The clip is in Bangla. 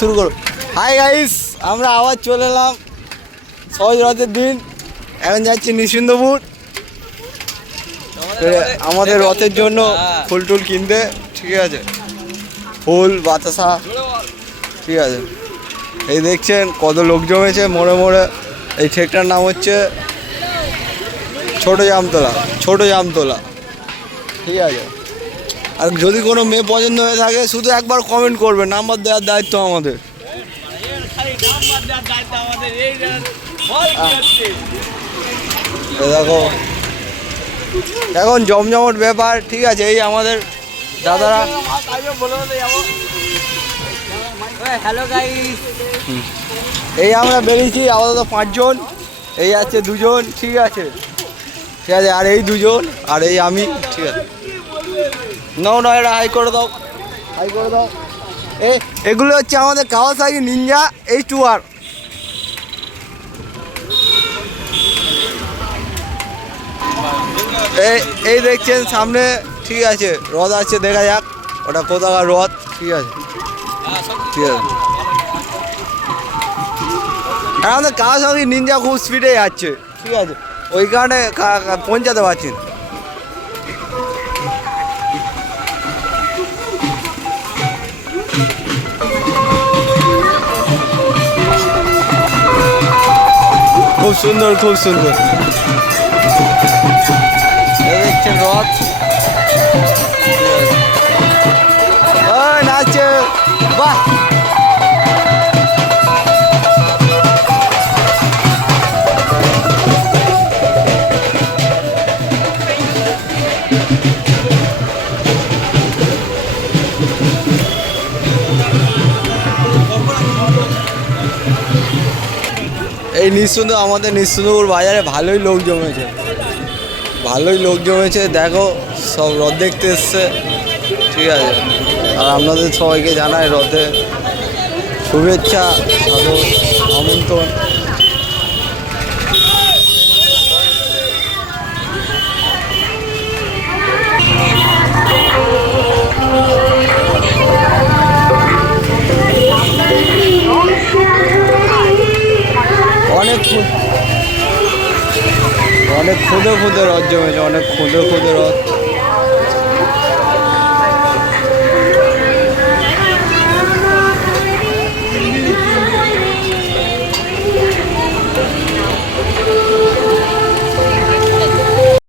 শুরু করো। হাই গাইস, আমরা আবার চলে এলাম সহজ রথের দিন। এখন যাচ্ছি নিশ্চিন্দপুর আমাদের রথের জন্য ফুল টুল কিনতে। ঠিক আছে, ফুল বাতাসা। ঠিক আছে, এই দেখছেন কত লোক জমেছে মোড়ে মোড়ে। এই ঠেকটার নাম হচ্ছে ছোট জামতলা, ছোট জামতলা। ঠিক আছে, আর যদি কোনো মেয়ে পছন্দ হয়ে থাকে শুধু একবার কমেন্ট করবে, নাম্বার দেওয়ার দায়িত্ব আমাদের। দেখো এখন জমজমট ব্যাপার। ঠিক আছে, এই আমাদের দাদারা। হ্যালো গাইস, এই আমরা বেরিয়েছি আপাতত 5 জন। এই আছে 2 জন। ঠিক আছে, ঠিক আছে, আর এই 2 জন, আর এই আমি। ঠিক আছে, নাও না, এটা হাই করে দাও, হাই করে দাও। এগুলো হচ্ছে আমাদের কাওয়াসাকি নিনজা H2R। এই দেখছেন সামনে। ঠিক আছে, রথ আছে, দেখা যাক ওটা কোথাকার রথ। ঠিক আছে, ঠিক আছে, আর আমাদের কাওয়াসাকি নিনজা খুব স্পিডে যাচ্ছে। ঠিক আছে, ওই কারণে পৌঁছাতে পারছি না। খুব সুন্দর, খুব সুন্দর। দেখছেন রথ নাচছে, বাহ। এই আমাদের নিশ্চিন্দপুর বাজারে ভালোই লোক জমেছে, ভালোই লোক জমেছে। দেখো সব রথ দেখতে এসছে। ঠিক আছে, আর আপনাদের সবাইকে জানাই রথে শুভেচ্ছা, সাদর আমন্ত্রণ। অনেক খুদে খুদে রথ জমেছে, অনেক খুদে খুদে রথ।